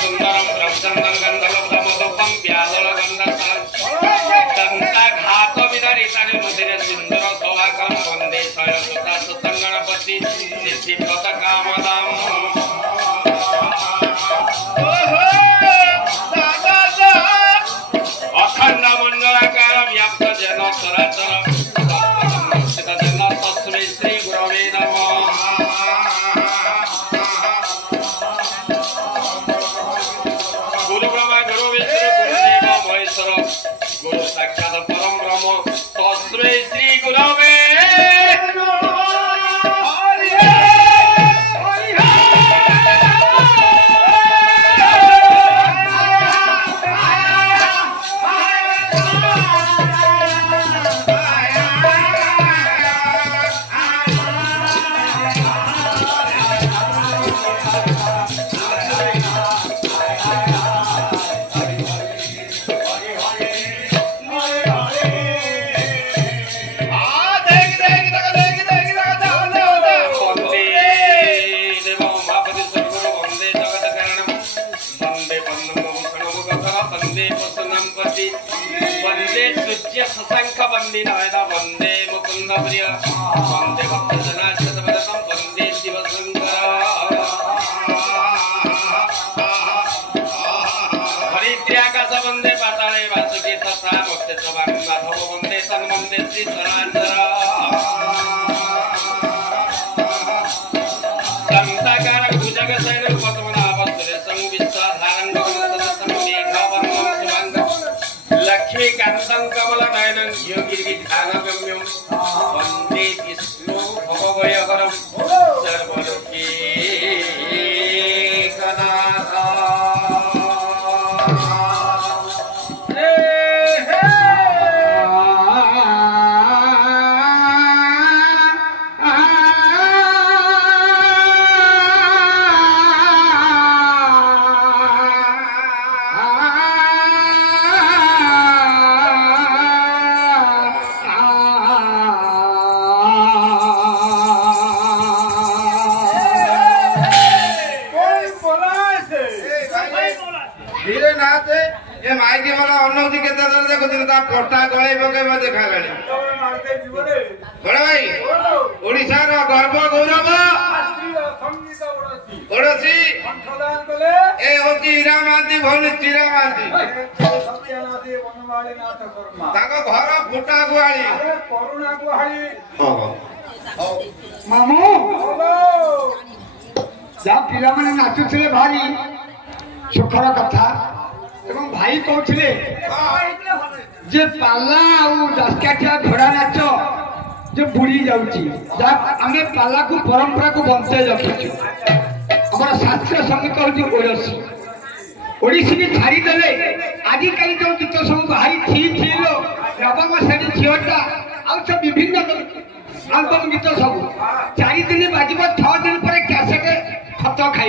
सुंदरम ब्रह्मचंदन गंधलब्धमोदकम व्यालगंधसार घात विदारितानि मुदिरे सिंदूर सौभागम वंदे स्वयं सुता गणपति सिद्धिप्रद कामदाम अखंड मंडलाकार व्याप्त जन चराचर जन तस्मै श्री गुरवे नमः। गुरु ब्रह्मा गुरु विष्णु गुरुदेव महेश्वर गुरु साक्षात परम ब्रह्म तस्मै श्री गुरवे वंदे सूच्य शशांक वंदे नयन वंदे मुकुंद प्रिय वंदे भक्तजनाश्रितवदनं वंदे शिवशंकर हरित्याकाश वंदे पाताले वासुकी तथा मुक्तेश्वर माधव वंदे तन्वंदे श्री चराचर संताकार भुजगशैल पद्मनाभ सुरेशं विश्वधारं लक्ष्मी कांतं कमल नयनं योगिर्विधानगम्यं वंदे विष्णु भवभयहरं सर्वलोकैकनाथं। धीरे नाचे ये माइकी वाला अन्नौती के तरह देखो जिनका पोटा गळे बगे में देखा लानी बड़ा भाई ओडिशा रो गर्व गौरव ओडसी ए होती हीरा मांती भौनी चिरा मांती ताको घर फुटा गुआली करुणा गुआली मामू जा पिला माने नाचुथिले भारी सुखर कथा एवं भाई कहते जे पाला दसकाठिया घोड़ा नाच जो बुड़ी जाऊँगी आम पाला को परंपरा को बंचाई रखीचु आम शास्त्रीय संगीत हूँ ओडिसी ओडिसी भी छाड़ीदे आजिकल जो गीत सब बाहरी थी लो नवम श्रेणी झीटा आ विभिन्न आल्बम गीत सब 4 दिन बाजिब 6 दिन पर कैसेट खत खाई।